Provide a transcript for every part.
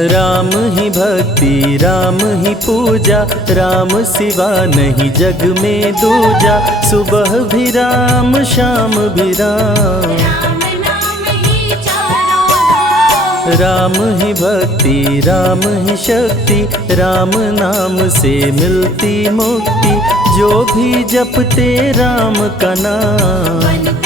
राम ही भक्ति राम ही पूजा, राम सिवा नहीं जग में दूजा। सुबह भी राम शाम भी राम, राम ही भक्ति राम ही शक्ति, राम नाम से मिलती मुक्ति। जो भी जपते राम का नाम,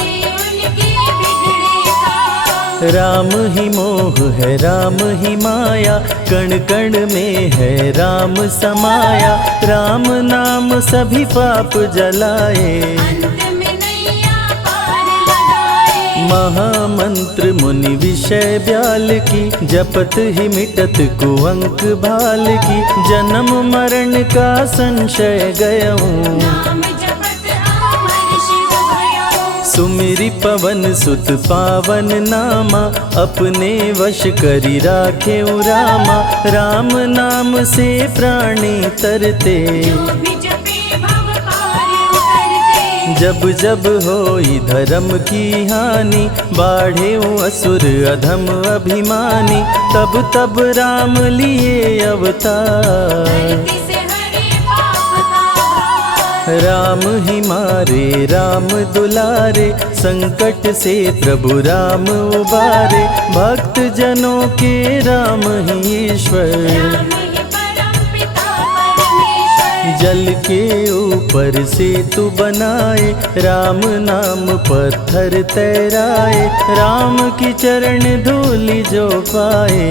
राम ही मोह है राम ही माया, कण कण में है राम समाया। राम नाम सभी पाप जलाए, महामंत्र मुनि विषय ब्याल की, जपत ही मिटत कुअंक भाल की। जन्म मरण का संशय गयऊं, सुमिरि पवन सुत पावन नामा। अपने वश करी राखे रामा, राम नाम से प्राणी तरते। जब जब होई धर्म की हानि, बाढ़े असुर अधम अभिमानी। तब तब राम लिए अवतार, राम ही मारे राम दुलारे। संकट से प्रभु राम उबारे, भक्त जनों के राम ही ईश्वर। जल के ऊपर सेतु बनाए, राम नाम पत्थर तैराए। राम की चरण धूलि जो पाए,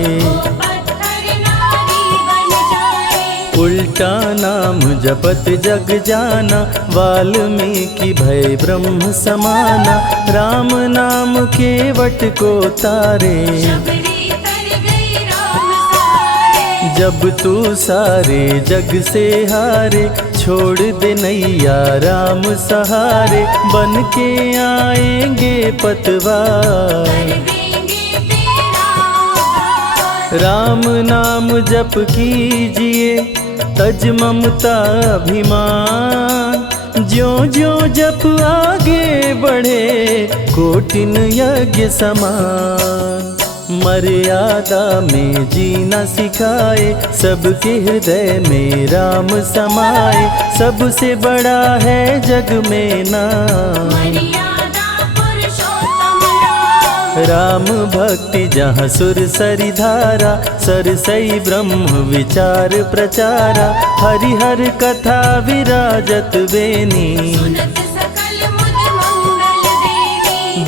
उल्टा नाम जपत जग जाना। वाल्मीकि भय ब्रह्म समाना, राम नाम के वट को तारे। जब तू सारे जग से हारे, छोड़ दे नैया राम सहारे। बन के आएंगे पतवार, राम नाम जप कीजिए तज ममता अभिमान। ज्यों ज्यों जप आगे बढ़े, कोटिन यज्ञ समान। मर्यादा में जीना सिखाए, सबके हृदय में राम समाए। सबसे बड़ा है जग में नाम, राम भक्ति जहाँ सुर सरि धारा। सरसई ब्रह्म विचार प्रचारा, हरिहर कथा विराजत बेनी।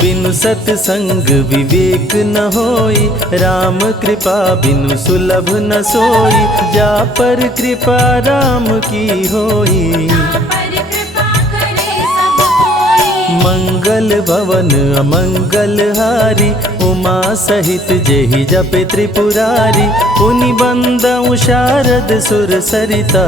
बिनु सत्संग विवेक न होई, राम कृपा बिनु सुलभ न सोई। जा पर कृपा राम की होई, मंगल भवन अमंगल हारी। उमा सहित जेहि जपे त्रिपुरारी, पुनि बंदउ शारद सुर सरिता।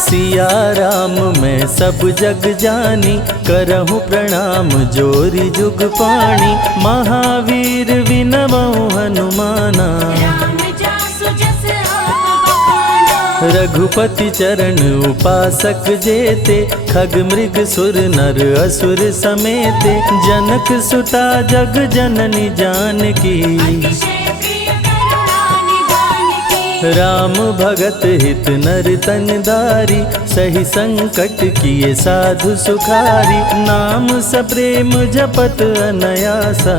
सिया राम मैं सब जग जानी, करहूँ प्रणाम जोरी जुग पाणी। महावीर विनवऊँ हनुमाना, रघुपति चरण उपासक जेते। खग मृग सुर नर असुर समेते, जनक सुता जग जननी जानकी। राम भगत हित नर तन दारी, सही संकट किए साधु सुखारी। नाम सप्रेम जपत अनयासा,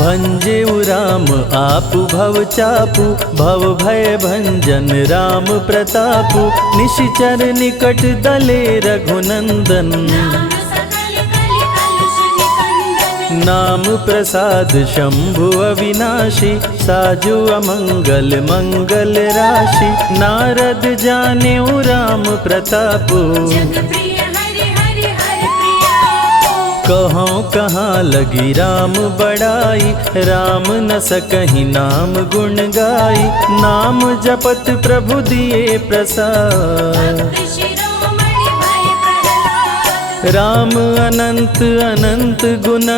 भंजेउ राम आपु भव चापु। भव भय भंजन राम प्रतापु, निशिचर निकट दले रघुनंदन। नाम प्रसाद शंभु अविनाशी, साजु अमंगल मंगल राशि। नारद जानेउ राम प्रतापु, कहाँ कहाँ लगी राम बड़ाई। राम न सकहि नाम गुण गाई, नाम जपत प्रभु दिए प्रसाद। राम अनंत अनंत गुण,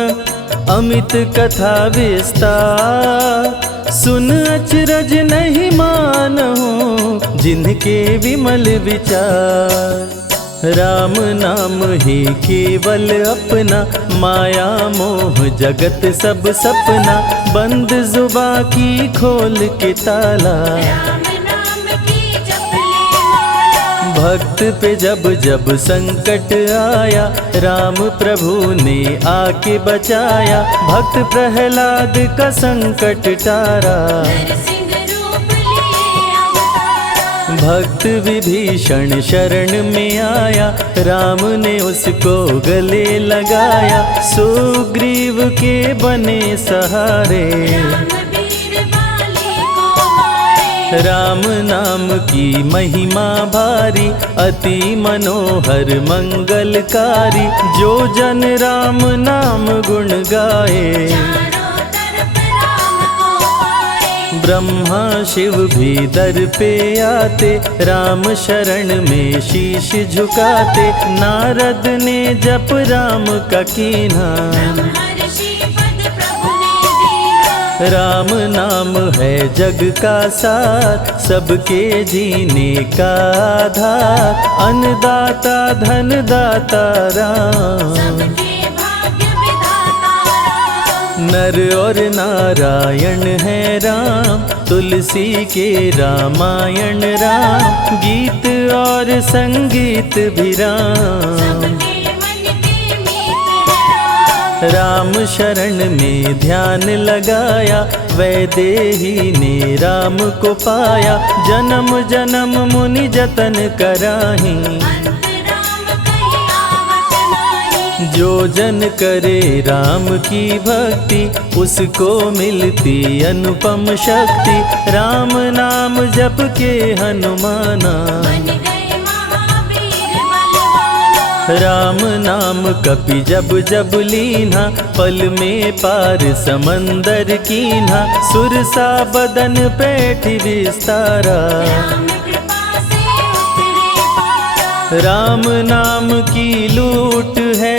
अमित कथा विस्तार। सुन अचरज नहीं मानहु, जिनके विमल विचार। राम नाम ही केवल अपना, माया मोह जगत सब सपना, बंद जुबां की खोल के ताला, राम नाम की जप ले माला। भक्त पे जब जब संकट आया, राम प्रभु ने आके बचाया, भक्त प्रहलाद का संकट टारा, नरसिंह रूप लिए अवतारा। भक्त विभीषण शरण में आया, राम ने उसको गले लगाया, सुग्रीव के बने सहारे, राम वीर बाली को मारे। राम नाम की महिमा भारी, अति मनोहर मंगलकारी, जो जन राम नाम गुण गाए, चारों तरफ राम को पाए। ब्रह्मा शिव भी दर पे आते, राम शरण में शीश झुकाते, नारद ने जप राम का कीन्हा, ब्रह्मर्षि पद प्रभु ने दीना। राम नाम है जग का सार, सबके जीने का आधार, अन्नदाता धनदाता राम, सबके भाग्य विधाता राम। नर और नारायण है राम, तुलसी के रामायण राम, गीत और संगीत भी राम, सबके मन के मीत है राम। राम शरण में ध्यान लगाया, वैदेही ने राम को पाया, जन्म जन्म मुनि जतन कराही, अंत राम कहीं आवत नाही। जो जन करे राम की भक्ति, उसको मिलती अनुपम शक्ति, राम नाम जप के हनुमाना, बन गए महावीर बलवाना। राम नाम कपि जब जब लीन्हा, पल में पार समंदर कीन्हा, सुरसा बदन पैठ विस्तारा, राम कृपा से उतरे पारा। राम नाम की लूट है,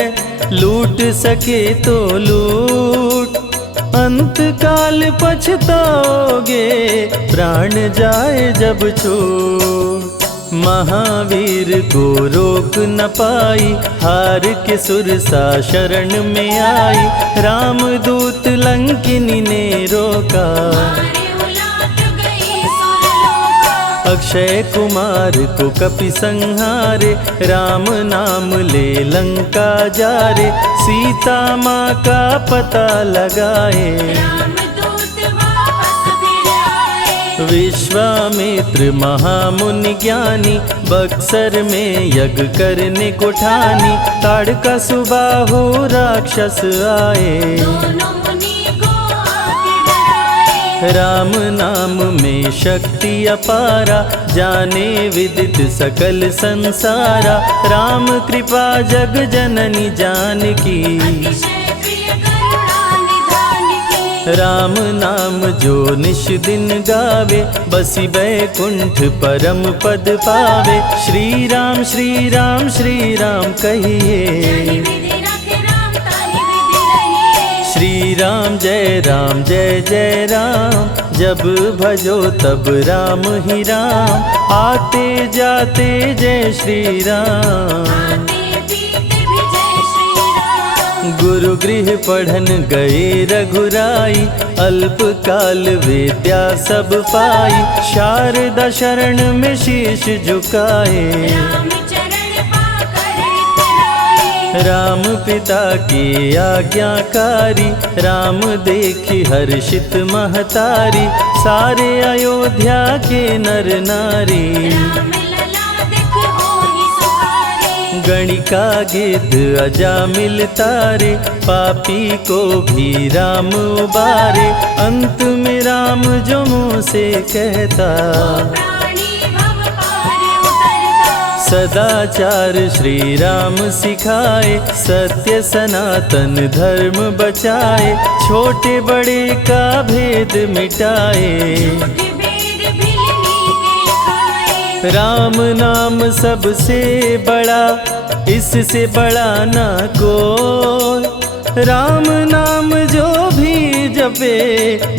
लूट सके तो लूट, अंत काल पछताओगे, प्राण जाए जब छूट, महावीर को रोक न पाई, हार के सुरसा शरण में आई, रामदूत लंकिनी ने रोका, मारे उलाट गई सुरलोका। अक्षय कुमार को कपि संहारे, राम नाम ले लंका जारे, सीता माँ का पता लगाए, रामदूत वापस फिर आए। विश्वामित्र महामुनि ज्ञानी, बक्सर में यज्ञ करने को ठानी, ताड़का सुबाहु राक्षस आए, दोनों मुनि को आके डराए। राम नाम में शक्ति अपारा, जाने विदित सकल संसारा, राम कृपा जग जननी जानकी, अतिशय प्रिय करुणा निधान की। राम नाम जो निश दिन गावे, बसी बैकुंठ परम पद पावे, श्री राम श्री राम श्री राम जानि कहिए, विधि रखे राम ताहि विधि रहिए। श्री राम जय जय राम, जब भजो तब राम ही राम, आते जाते जय श्री राम, आते पीते भी जय श्री राम। गुरु गृह पढ़न गए रघुराई, अल्प काल विद्या सब पाई, शारदा शरण में शीश झुकाए, राम चरण पाकर इतराए। राम पिता की आज्ञाकारी, राम देखी हर्षित महतारी, सारे अयोध्या के नर नारी, राम लला दिख होहि सुखारे। गणिका गिद्ध अजामिल तारे, पापी को भी राम उबारे, अंत में राम जो मुँह से कहता, प्राणी भव पार उतरता। सदाचार श्री राम सिखाए, सत्य सनातन धर्म बचाए, छोटे बड़े का भेद मिटाए, झूठ भेद भिलनी के खाए। राम नाम सबसे बड़ा, इससे बड़ा ना कोई, राम नाम जो भी जपे,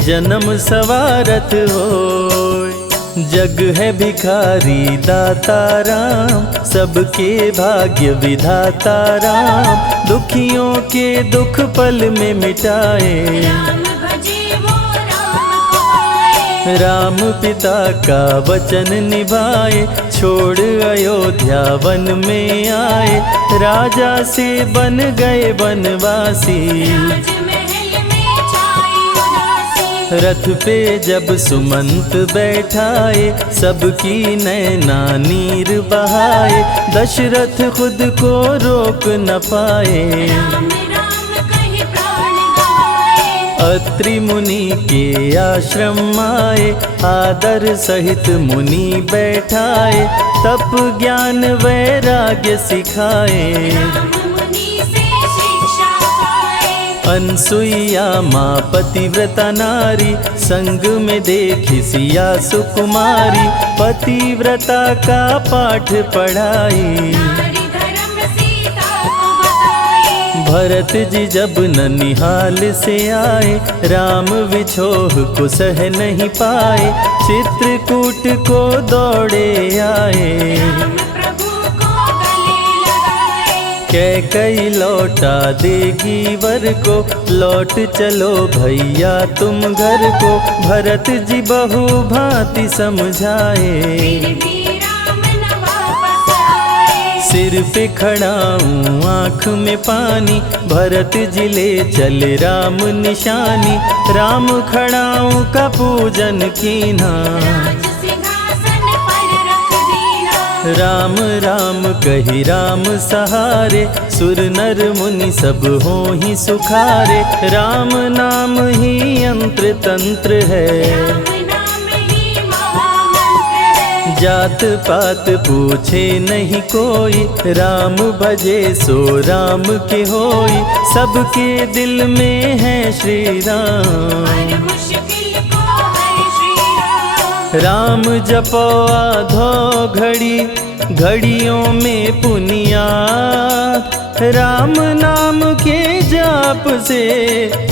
जन्म सवारत होय, जग है भिखारी दाता राम, सबके भाग्य विधाता राम, दुखियों के दुख पल में मिटाए। राम भजे वो राम को पाए। राम पिता का वचन निभाए, छोड़ अयोध्या वन में आए, राजा से बन गए वनवासी। राजमहल में छाई उदासी। रथ पे जब सुमंत बैठाए, सबकी नैना नीर बहाए, दशरथ खुद को रोक न पाए। राम राम कहि प्राण गवाए। अत्रि मुनि के आश्रम आए, आदर सहित मुनि बैठाए, तप ज्ञान वैराग्य सिखाए। राम मुनि से शिक्षा पाए। अनसुईया माँ पतिव्रता नारी, संग में देखी सिया सुकुमारी, पतिव्रता का पाठ पढ़ाई। नारी धर्म सीता को बताए। भरत जी जब ननिहाल से आए, राम विछोह को सह नहीं पाए, चित्रकूट को दौड़े आए। राम प्रभु को गले लगाए। कैकई लौटा देगी वर को, लौट चलो भैया तुम घर को, भरत जी बहु भांति समझाए। फिर भी राम न वापस आए। सिर पे खड़ाऊं आँख में पानी, भरत जी ले चले राम निशानी, राम खड़ाऊं का पूजन कीना। राज सिंहासन पर रख दीना। राम राम कही राम सहारे, सुर नर मुनि सब हो ही सुखारे, राम नाम ही यंत्र तंत्र है। राम नाम ही महामंत्र है। जात पात पूछे नहीं कोई, राम भजे सो राम के होई, सबके दिल में है श्री राम। हर मुश्किल को हर श्री राम। राम जपो आधो घड़ी, घड़ियों में पुनियात, राम नाम के जाप से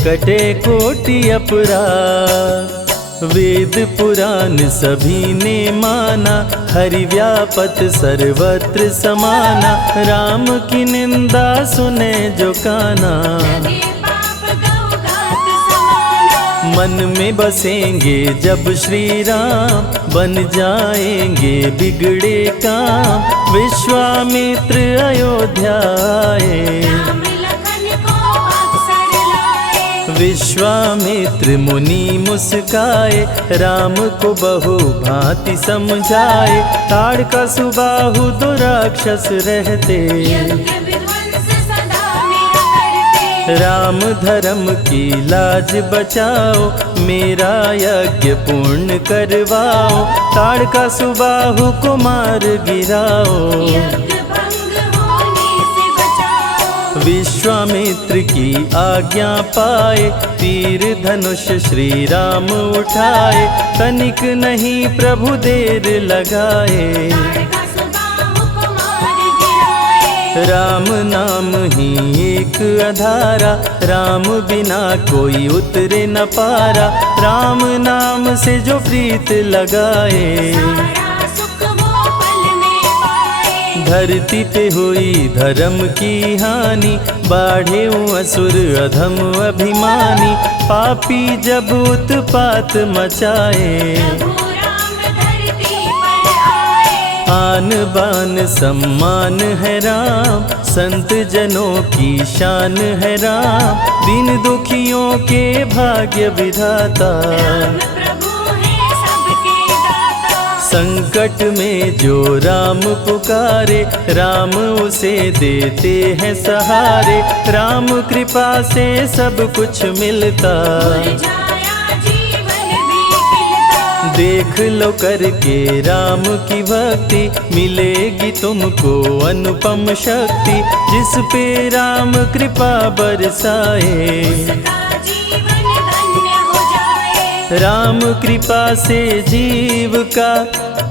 कटे कोटि अपराध। वेद पुराण सभी ने माना, हरि व्यापत सर्वत्र समाना, राम की निंदा सुने जो काना। लगे पाप गौ घात समाना। मन में बसेंगे जब श्री राम, बन जाएंगे बिगड़े काम, विश्वामित्र अयोध्या आए। राम लखन को अवसर लाए। विश्वामित्र मुनि मुस्काए, राम को बहु भांति समझाए, ताड़का सुबाहु दो राक्षस रहते, यज्ञ विध्वंस सदा मेरा करते। राम धर्म की लाज बचाओ, मेरा यज्ञ पूर्ण करवाओ, ताड़का सुबाहु को मार गिराओ। यज्ञ भंग होने से बचाओ। विश्वामित्र की आज्ञा पाए, तीर धनुष श्री राम उठाए, तनिक नहीं प्रभु देर लगाए। ताड़का सुबाहु को मार गिराए। राम नाम ही एक आधारा, राम बिना कोई उतरे न पारा, राम नाम से जो प्रीत लगाए। सारा सुख वो पल में पाए। धरती पे हुई धर्म की हानि, बाढ़े असुर अधम अभिमानी, पापी जब उत्पात मचाए। प्रभु राम धरती पर आए। आन बान सम्मान है राम, संत जनों की शान है राम, दीन दुखियों के भाग्य विधाता। राम प्रभु है सबके दाता। संकट में जो राम पुकारे, राम उसे देते हैं सहारे, राम कृपा से सब कुछ मिलता। मुरझाया जीवन भी खिलता। देख लो करके राम की भक्ति, मिलेगी तुमको अनुपम शक्ति, जिस पे राम कृपा बरसाए। उसका जीवन धन्य हो जाए। राम कृपा से जीव का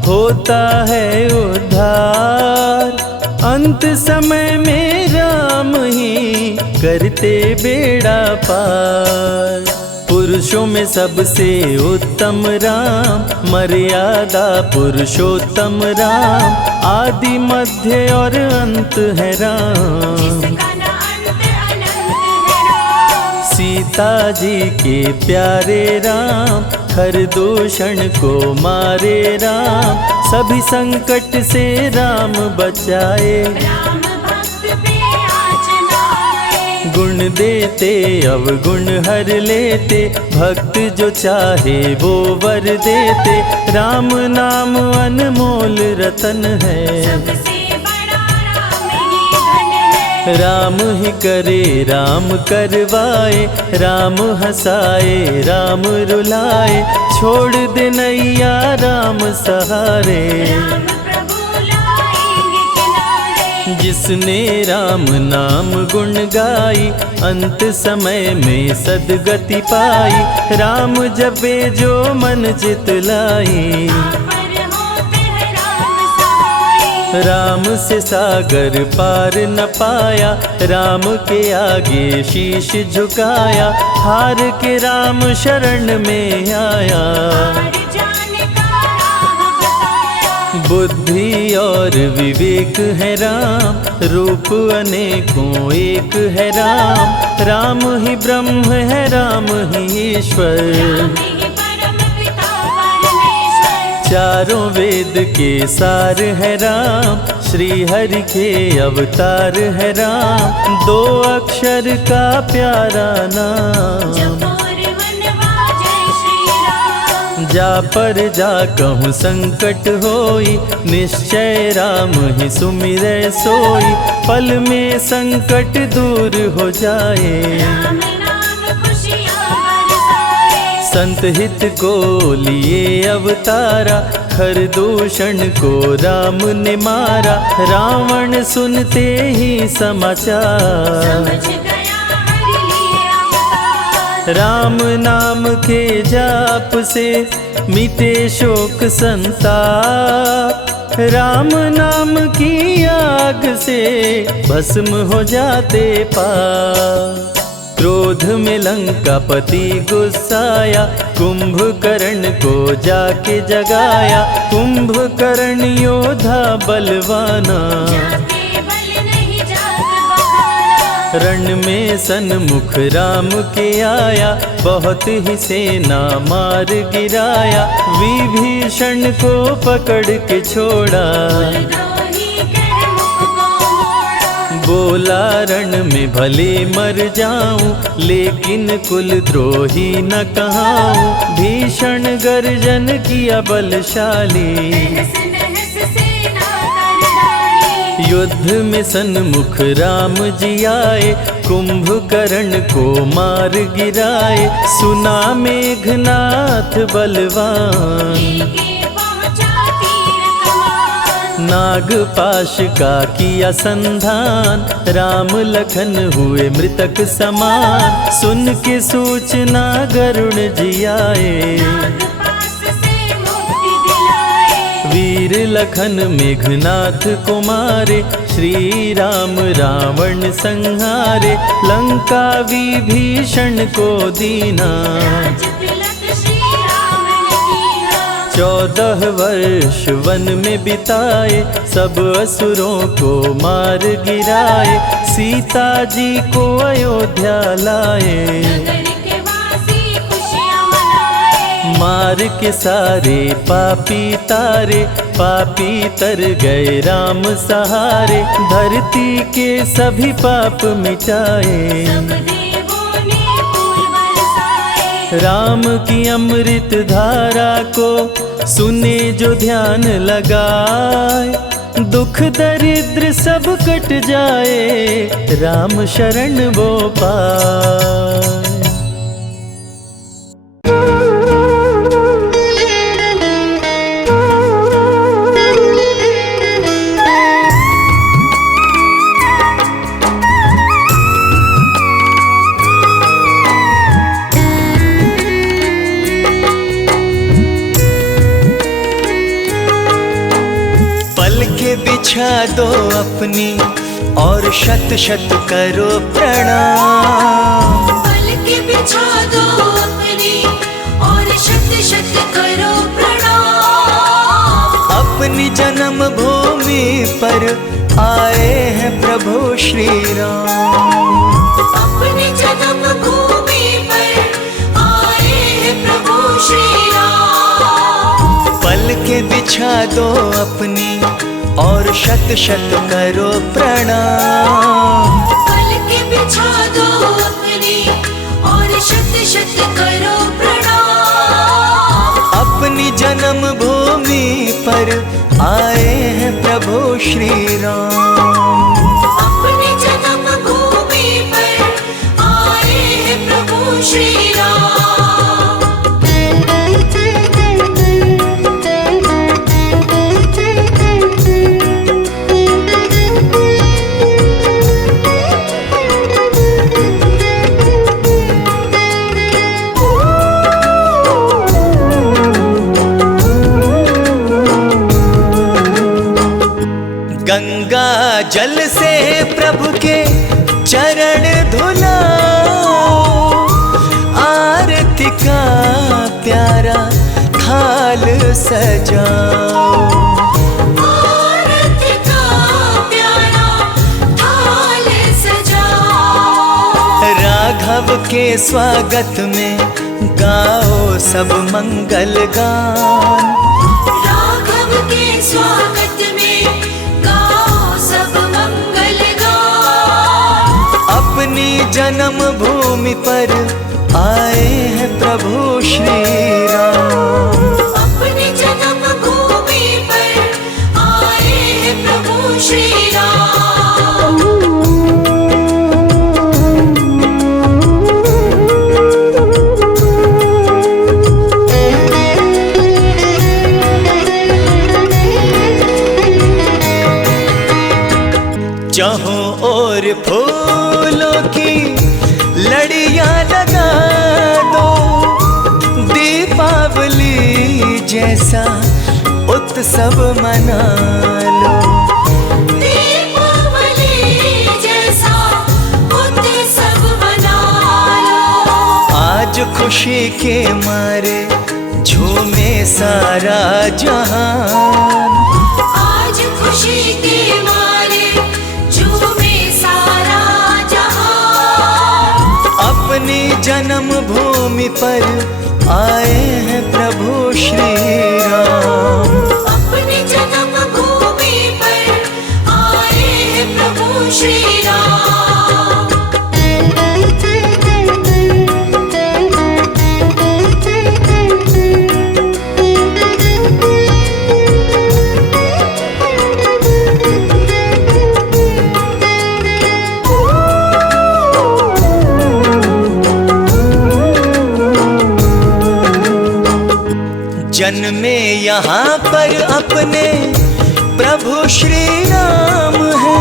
होता है उद्धार, अंत समय में राम ही करते बेड़ा पार। पुरुषों में सबसे उत्तम राम, मर्यादा पुरुषोत्तम राम, आदि मध्य और अंत है राम। जिसका न अंत अनंत है राम। सीता जी के प्यारे राम, हर दूषण को मारे राम, सभी संकट से राम बचाए। राम भक्त पे आँच न आए। गुण देते अवगुण हर लेते, भक्त जो चाहे वो वर देते। राम नाम अनमोल रतन है, सबसे बड़ा राम ही धन है। राम ही करे राम करवाए, राम हंसाए राम रुलाए, छोड़ दे नैया राम सहारे। राम प्रभु लाएंगे किनारे। जिसने राम नाम गुण गाई, अंत समय में सदगति पाई। राम जपे जो मन चित लाई, पर होते हैं राम सहाय। राम से सागर पार न पाया, राम के आगे शीश झुकाया। हार के राम शरण में आया, हार जाने का राह बताया। बुद्धि और विवेक है राम, रूप अनेकों एक है राम। राम ही ब्रह्म है राम ही ईश्वर, राम ही परम पिता परमेश्वर। चारों वेद के सार है राम, श्री हरि के अवतार है राम। दो अक्षर का प्यारा नाम, जपोर वनवा जय श्री राम। जा पर जा कहूँ संकट होई, निश्चय राम ही सुमिरै सोई। पल में संकट दूर हो जाए, राम नाम खुशियाँ बरसाए। संत हित को लिए अवतारा, हर दूषण को राम ने मारा। रावण सुनते ही समाचार, समझ गया हरि लिए अवतार। राम नाम के जाप से मिटे शोक संताप। राम नाम की आग से भस्म हो जाते पाप। क्रोध में लंकापति गुस्साया, कुंभकर्ण को जाके जगाया। कुंभकर्ण योद्धा बलवाना, जाके बल नहीं जाग बहाना। रण में सन्मुख राम के आया, बहुत ही सेना मार गिराया। विभीषण को पकड़ के छोड़ा, द्रोही कर मुख को मोड़ा। बोला रण में भले मर जाऊं, लेकिन कुल द्रोही न कहाऊं। भीषण गर्जन किया बलशाली, तहस नहस सेना कर डाली। युद्ध में सन्मुख राम जी आए, कुंभकर्ण को मार गिराए। सुना मेघनाथ बलवान, लेके पहुँचा तीर कमान। नागपाश का किया संधान, राम लखन हुए मृतक समान। सुन के सूचना गरुण जी आए, नागपाश से मुक्ति दिलाए। वीर लखन मेघनाथ को मारे। श्री राम रावण संहारे, लंका विभीषण को दीना। राज तिलक श्री राम ने कीना। 14 वर्ष वन में बिताए, सब असुरों को मार गिराए। सीता जी को अयोध्या लाए, नगर के वासी खुशियाँ मनाए। मार के सारे पापी तारे। पापी तर गए राम सहारे, धरती के सभी पाप मिटाए। सब देवों ने फूल बरसाए। राम की अमृत धारा को सुने जो ध्यान लगाए। दुख दरिद्र सब कट जाए, राम शरण वो पाए। बिछा दो अपनी और शत शत करो प्रणाम। पल के बिछा दो अपनी पर आए हैं प्रभु श्री राम। अपनी जन्मभूमि पर आए हैं प्रभु श्री राम। पल के बिछा दो अपनी और शत शत करो प्रणाम। पल के बिछा दो अपनी और शत शत करो प्रणाम। अपनी जन्मभूमि पर आए हैं प्रभु श्री राम। अपनी जन्मभूमि पर आए हैं प्रभु श्री राम। गंगा जल से प्रभु के चरण धुलाओ, आरती का प्यारा थाल सजाओ। आरती का प्यारा थाल सजाओ। राघव के स्वागत में गाओ सब मंगल गान। राघव के स्वागत में गाओ सब मंगल गान। अपनी जन्मभूमि पर आए हैं प्रभु श्री राम। अपनी जन्मभूमि पर आए हैं प्रभु श्री राम। जहों और फूलों की लड़ियां लगा दो, दीपावली जैसा उत्सव मना लो। दीपावली जैसा उत्सव मना लो। आज खुशी के मारे झूमे सारा जहान। आज खुशी के मारे झूमे सारा जहान। अपनी जन्मभूमि पर आए हैं प्रभु श्री राम। अपनी जन्मभूमि पर आए हैं प्रभु श्री राम। जन्मे यहाँ पर अपने प्रभु श्री राम है।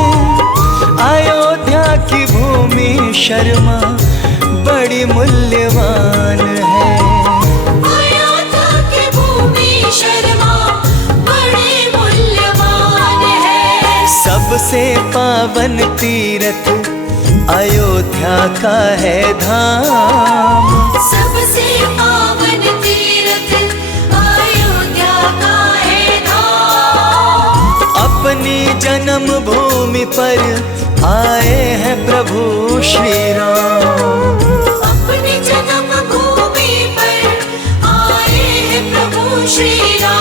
अयोध्या की भूमि शर्मा बड़ी मूल्यवान है। अयोध्या की भूमि शर्मा बड़ी मूल्यवान है। सबसे पावन तीर्थ अयोध्या का है धाम। सबसे पावन तीर्थ अयोध्या का है धाम। अपनी जन्मभूमि पर आए हैं प्रभु श्री राम। अपनी जन्मभूमि पर आए हैं प्रभु श्री राम।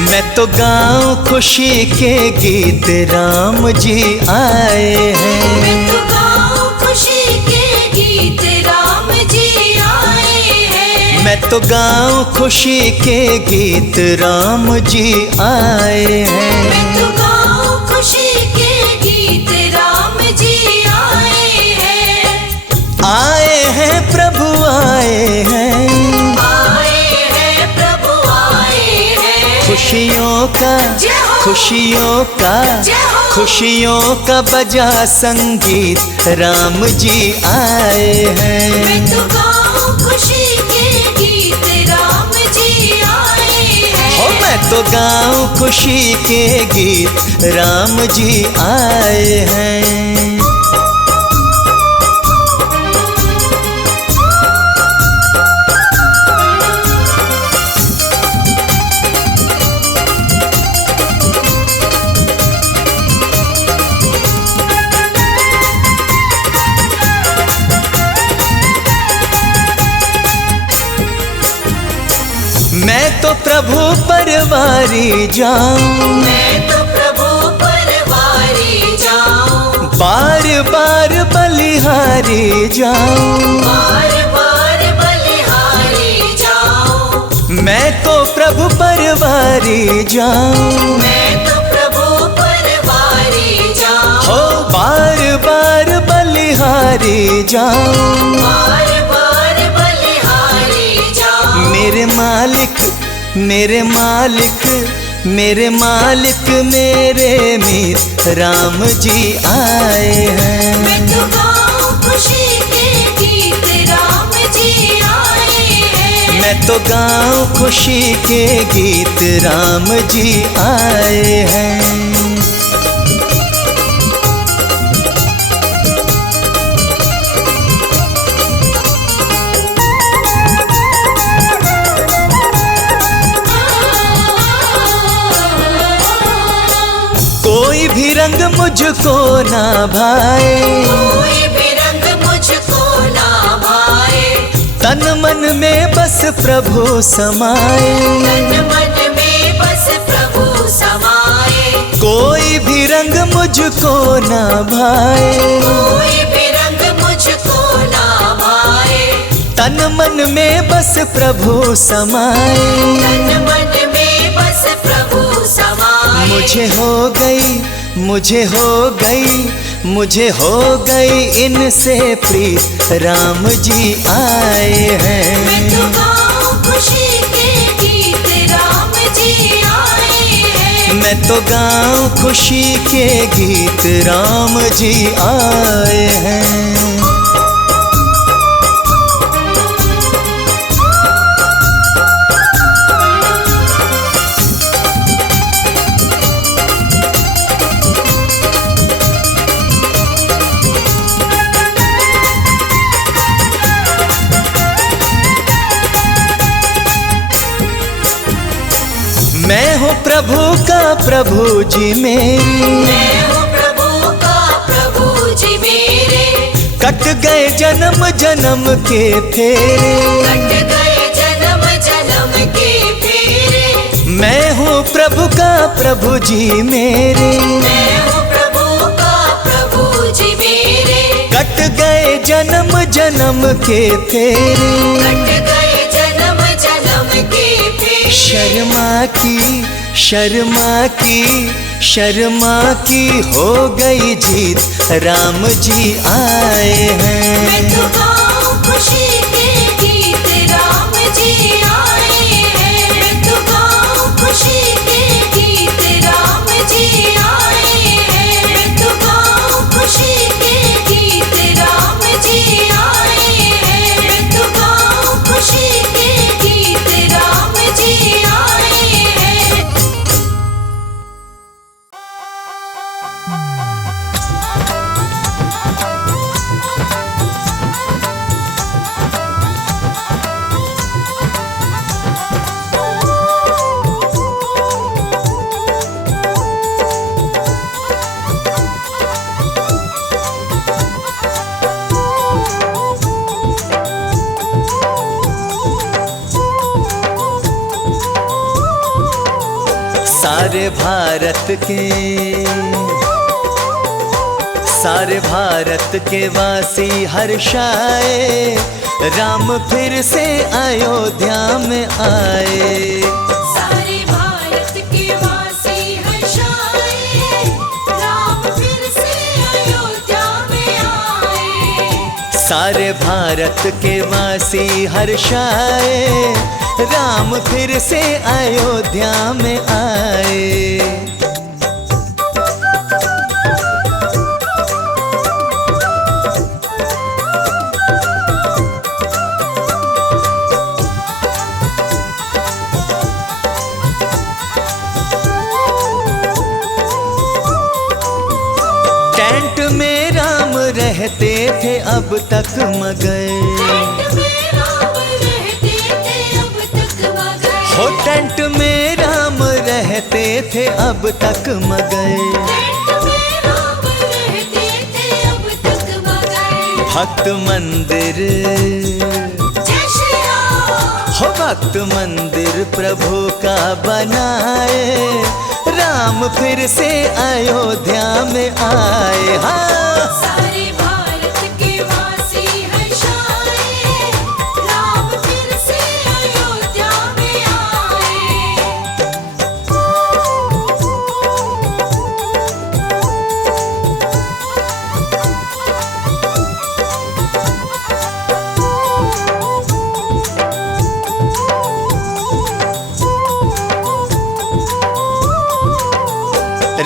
मैं तो गाऊं खुशी के गीत, राम जी आए हैं। मैं तो गाऊं खुशी के गीत, राम जी आए हैं। मैं तो गाऊं खुशी के गीत, राम जी आए हैं। मैं तो गाऊं खुशी के गीत, राम जी आए हैं। आए हैं प्रभु आए हैं। आए हैं प्रभु आए हैं। खुशियों का जय हो, खुशियों का जय हो। खुशियों का बजा संगीत, राम जी आए हैं। मैं तो गाऊं खुशी के गीत, राम जी आए हैं। हो मैं तो गाऊं खुशी के गीत, राम जी आए हैं। मैं तो प्रभु परवारी जाऊं, मैं तो प्रभु परवारी जाऊं, बार बार बलिहारी जाऊं। बार बार बलिहारी जाऊं। मैं तो प्रभु परवारी जाऊं, मैं तो प्रभु परवारी जाऊं, हो बार बार बलिहारी जाऊं। बार बार बलिहारी जाऊं। मेरे मालिक मेरे मालिक मेरे मालिक मेरे मीत, राम जी आए हैं। मैं तो गाऊं खुशी के गीत, राम जी आए हैं। मैं तो गाऊं खुशी के गीत, राम जी आए हैं। कोई भी रंग मुझको ना भाए, कोई भी रंग मुझको ना भाए। तन मन में बस प्रभु समाए। तन मन में बस प्रभु समाए। कोई भी रंग मुझको ना भाए, कोई भी रंग मुझको ना भाए। तन मन में बस प्रभु समाए। तन मन में बस प्रभु समाए। मुझे हो गई मुझे हो गई मुझे हो गई इनसे प्रीत, राम जी आए हैं। मैं तो गाऊं खुशी के गीत, राम जी आए हैं। मैं तो गाऊं खुशी के गीत, राम जी आए हैं। मैं हूँ प्रभु का प्रभु जी मेरी, मैं हूँ प्रभु का प्रभु जी मेरे। कट गए जन्म जन्म के फेरे। कट गए जन्म जन्म के फेरे। मैं हूँ प्रभु का प्रभु जी मेरे, मैं हूँ प्रभु का प्रभु जी मेरे। कट गए जन्म जन्म के फेरे। कट गए जन्म जन्म के फेरे। शर्मा की शर्मा की शर्मा की हो गई जीत, राम जी आए हैं। मैं तो गाऊं खुशी के गीत, राम जी आए हैं। मैं तो गाऊं खुशी के गीत, राम जी आए हैं। मैं तो गाऊं खुशी के गीत, राम जी आए हैं। मैं तो गाऊं खुशी के गीत, राम जी आए हैं। सारे भारत के वासी हर्षाए, राम फिर से अयोध्या में आए। सारे भारत के वासी हर्षाए, राम फिर से अयोध्या में आए। सारे भारत के वासी हर्षाए, राम फिर से अयोध्या में आए। रहते थे अब तक मगए। टेंट में राम रहते थे अब तक मगए। हो टेंट में राम रहते थे अब तक मगए। टेंट में राम रहते थे अब तक मगए। भक्त मंदिर जय श्री राम। हो भक्त मंदिर प्रभु का बनाए, राम फिर से अयोध्या में आए। हाँ सारे भारत के वासी हर्षाए, राम फिर से अयोध्या में आए।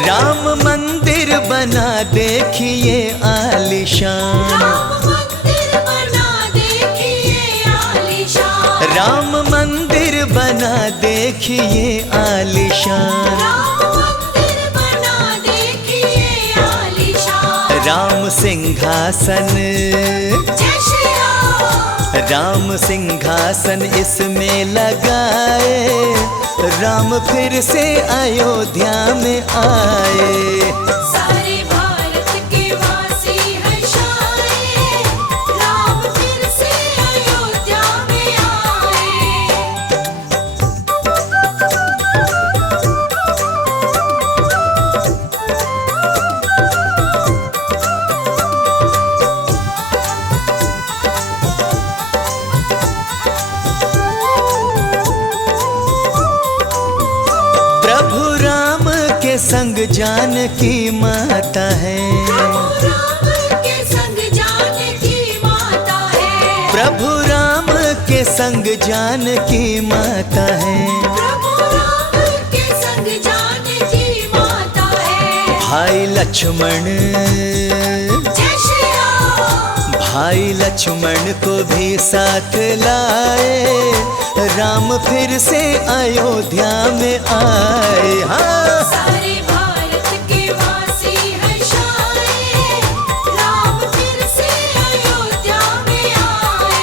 राम मंदिर बना देखिए आलीशान। राम मंदिर बना देखिए आलीशान। राम मंदिर बना देखिए आलीशान। राम मंदिर बना देखिए आलीशान। राम सिंहासन, जय श्री राम। राम सिंहासन इसमें लगाए, राम फिर से अयोध्या में आए। सारे भारत के वासी हर्षाए, राम फिर से अयोध्या में आए। प्रभु राम के संग जानकी माता है। प्रभु राम के संग जानकी माता है। प्रभु राम के संग जानकी माता है। प्रभु राम के संग जानकी माता है। भाई लक्ष्मण, जय श्री राम। भाई लक्ष्मण को भी साथ लाए, राम फिर से अयोध्या में आए। हाँ सारे भारत के वासी हर्षाए, राम फिर से अयोध्या में आए।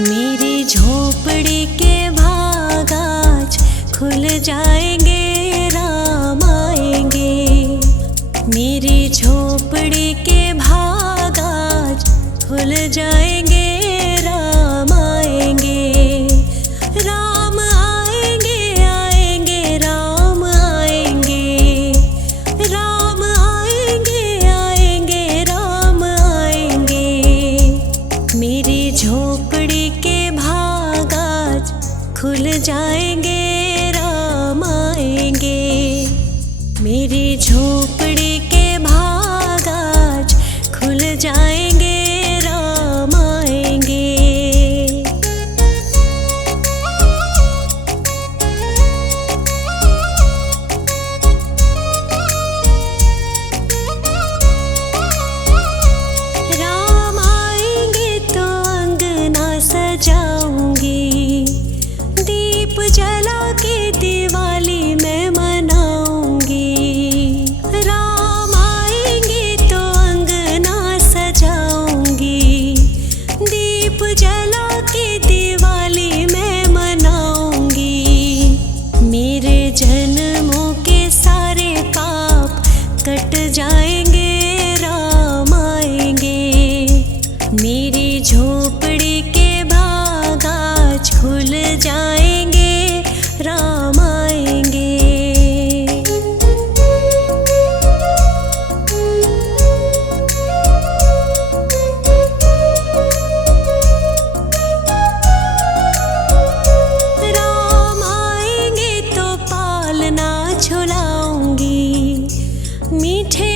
मेरी झोपड़ी के भाग आज खुल जाएंगे, राम आएंगे। मेरी झोपड़ी के भाग आज खुल जाएंगे, राम आएंगे। राम आएंगे, आएंगे, राम आएंगे। राम आएंगे, आएंगे, राम आएंगे। मेरी झोपड़ी के भाग आज खुल जाएंगे, राम आएंगे। मेरी झोपड़ी के भाग आज खुल जाएंगे, राम आएंगे। राम आएंगे तो अंगना सजाऊंगी, दीप जला के दिवाली मैं मनाऊंगी। राम आएंगे तो अंगना सजाऊंगी, दीप जला के दिवाली मैं मनाऊंगी। मेरे जन्मों के सारे पाप कट जाएंगे, राम आएंगे। मेरी झोपड़ी के भाग आज खुल जाएंगे, राम आएंगे। राम आएंगे तो पालना झुलाऊंगी, मीठे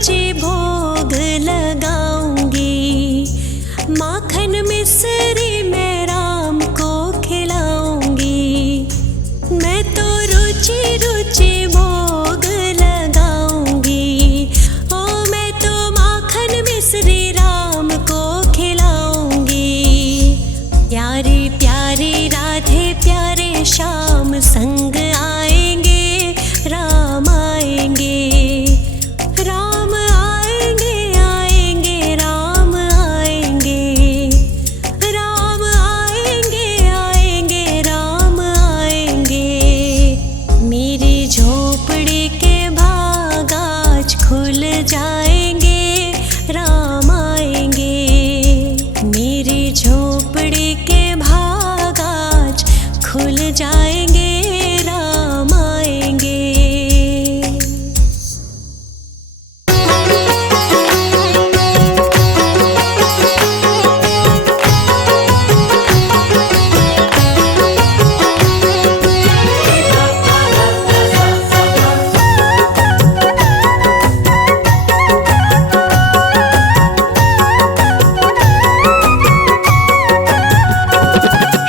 रुचि भोग लगाऊंगी। माखन मिश्री मैं राम को खिलाऊंगी। मैं तो रुचि रुचि भोग लगाऊंगी। ओ मैं तो माखन मिश्री राम को खिलाऊंगी। प्यारे प्यारे राधे प्यारे श्याम संग आएंगे, राम आएंगे। राम आएंगे आएंगे राम आएंगे। राम आएंगे आएंगे राम आएंगे। मेरी झोपड़ी के भाग आज खुल जाएंगे, राम आएंगे। मेरी झोपड़ी के भाग आज खुल जाएंगे, राम आएंगे।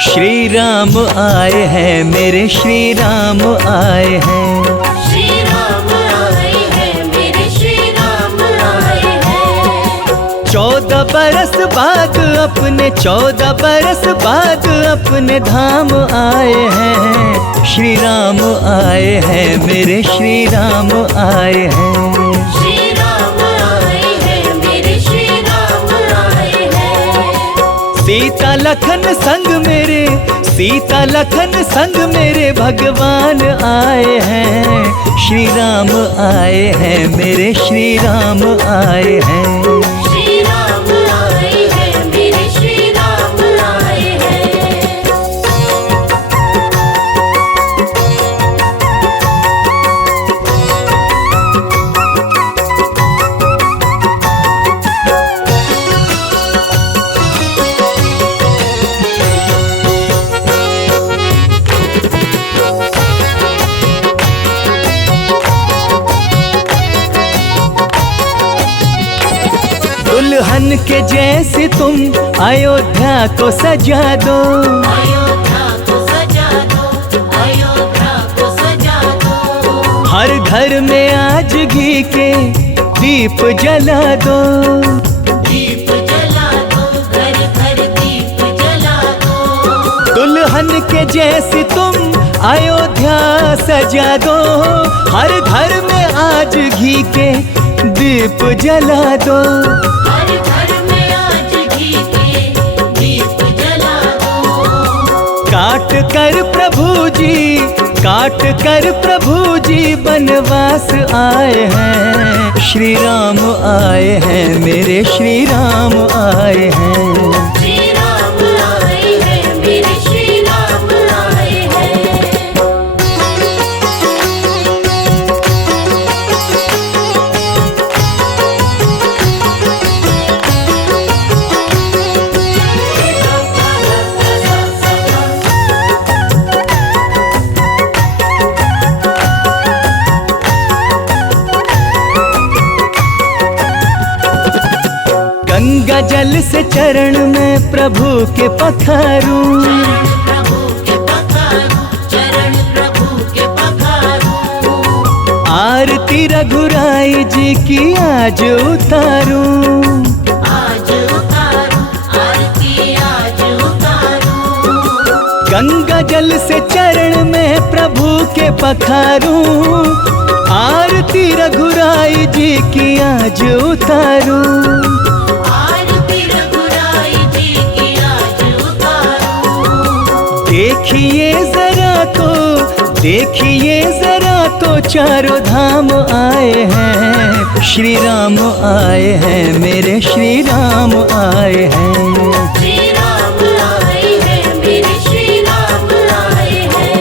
श्री राम आए हैं, मेरे श्री राम आए हैं। श्री राम आए हैं, मेरे श्री राम आए हैं। 14 बरस बाद अपने 14 बरस बाद अपने धाम आए हैं। श्री राम आए हैं, मेरे श्री राम आए हैं। श्री राम आए हैं, मेरे श्री राम आए हैं। सीता लखन संग मेरे, सीता लखन संग मेरे भगवान आए हैं। श्री राम आए हैं, मेरे श्री राम आए हैं। श्री राम आए हैं, मेरे श्री राम आए हैं। दुल्हन के जैसे तुम अयोध्या को सजा दो। अयोध्या को सजा दो, अयोध्या को सजा दो। हर घर में आज घी के दीप जला दो। दीप जला दो, घर घर दीप जला दो। दुल्हन के जैसे तुम अयोध्या सजा दो। हर घर में आज घी के दीप जला दो। हर घर में आज घी के दीप जला दो। काट कर प्रभु जी, काट कर प्रभु जी बनवास आए हैं। श्री राम आए हैं, मेरे श्री राम आए हैं। श्री राम आए हैं, मेरे श्री राम आए हैं। गंगा जल से चरण में प्रभु के पखारूं। चरण प्रभु के पखारूं, चरण प्रभु के पखारूं। आरती रघुराई जी की आज उतारूं। आज उतारूं, आरती आज उतारूं। गंगा जल से चरण में प्रभु के पखारूं। आरती रघुराई जी की आज उतारूं। आरती रघुराई जी की आज उतारूं। देखिए जरा तो, देखिए जरा तो चारों धाम आए हैं। श्री राम आए हैं, मेरे श्री राम आए हैं। श्री राम आए हैं, मेरे श्री राम आए हैं।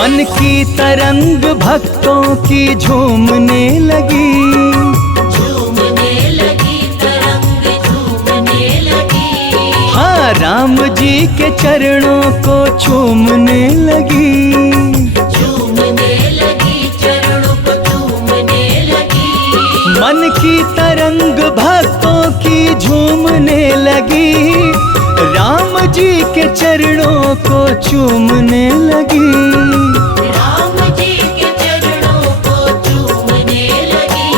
मन की तरंग भक्तों की झूमने लगी, झूमने लगी तरंग झूमने लगी। हाँ राम जी के चरणों को चूमने लगी, झूमने लगी चरणों को चूमने लगी। मन की तरंग भक्तों की झूमने लगी, राम जी के चरणों को चूमने लगी, राम जी के चरणों को चूमने लगी।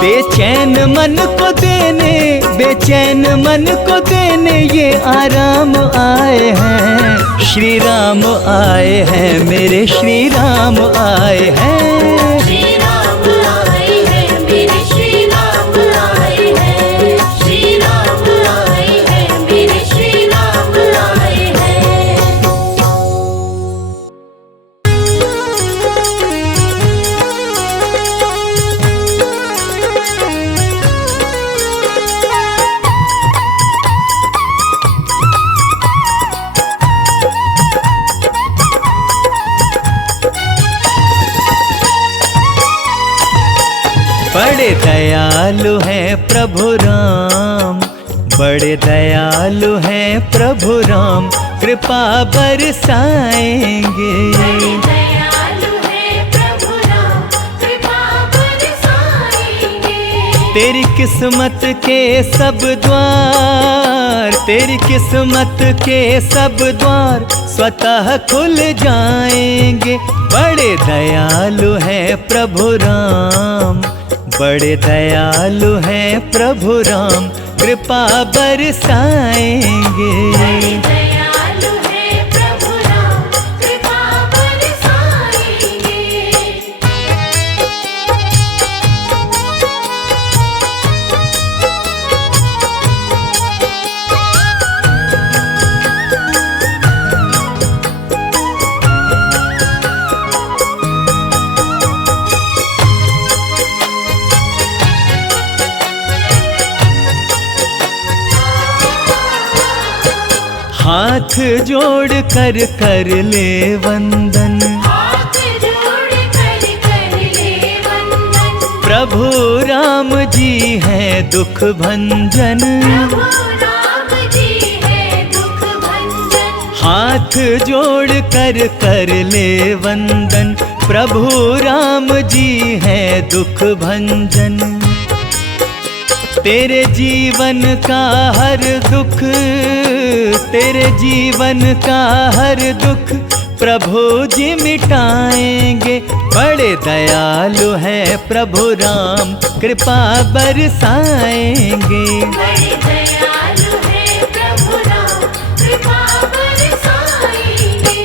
बेचैन मन को देने, बेचैन मन को देने ये आराम आए हैं, श्री राम आए हैं, मेरे श्री राम आए हैं। श्री राम आए हैं, मेरे श्री राम आए हैं। श्री राम आए हैं, मेरे श्री राम आए हैं। बड़े दयालु हैं प्रभु राम, बड़े दयालु हैं प्रभु राम, कृपा बरसाएंगे। दयालु है प्रभु राम, कृपा बरसाएंगे। तेरी किस्मत के सब द्वार, तेरी किस्मत के सब द्वार स्वतः खुल जाएंगे। बड़े दयालु हैं प्रभु राम, बड़े दयालु हैं प्रभु राम, कृपा बरसाएंगे। दयालु है प्रभु राम, कृपा बरसाएंगे। हाथ जोड़ कर कर ले वंदन, हाथ जोड़ कर कर ले वंदन। प्रभु राम जी हैं दुख भंजन। प्रभु राम जी है दुख भंजन। हाथ जोड़ कर कर ले वंदन, प्रभु राम जी हैं दुख भंजन। तेरे जीवन का हर दुख, तेरे जीवन का हर दुख प्रभु जी मिटाएंगे। बड़े दयालु हैं प्रभु राम, कृपा बरसाएंगे। बड़े दयालु है प्रभु राम, कृपा बरसाएंगे।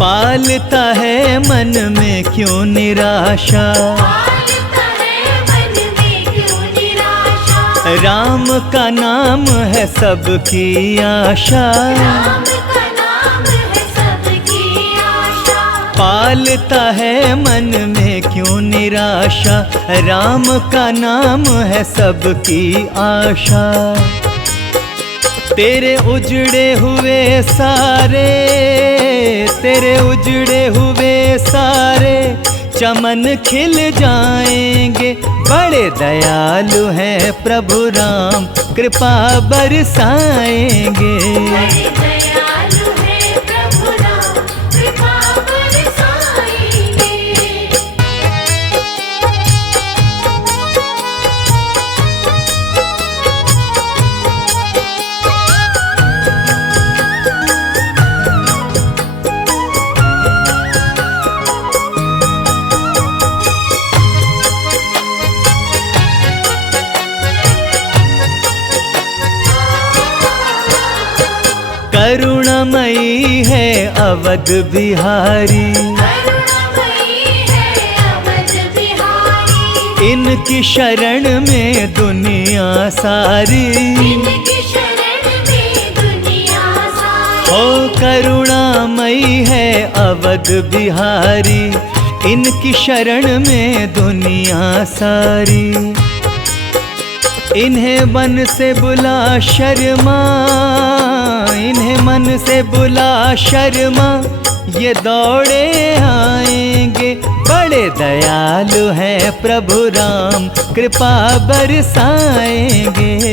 पालता है मन में क्यों निराशा, पालता है मन में क्यों निराशा। राम का नाम है सबकी आशा। राम का नाम है सबकी आशा। पालता है मन में क्यों निराशा, राम का नाम है सबकी आशा। तेरे उजड़े हुए सारे, तेरे उजड़े हुए सारे चमन खिल जाएंगे। बड़े दयालु हैं प्रभु राम, कृपा बरसाएंगे। बड़े दयालु है प्रभु राम, कृपा बरसाएंगे। करुणामयी है अवध बिहारी, करुणामयी है अवध बिहारी। इनकी शरण में दुनिया सारी। इनकी शरण में दुनिया सारी। ओ करुणामयी है अवध बिहारी, इनकी शरण में दुनिया सारी, इन्हें मन से बुला शर्मा, इन्हें मन से बुला शर्मा, ये दौड़े आएंगे। बड़े दयालु हैं प्रभु राम, कृपा बरसाएंगे।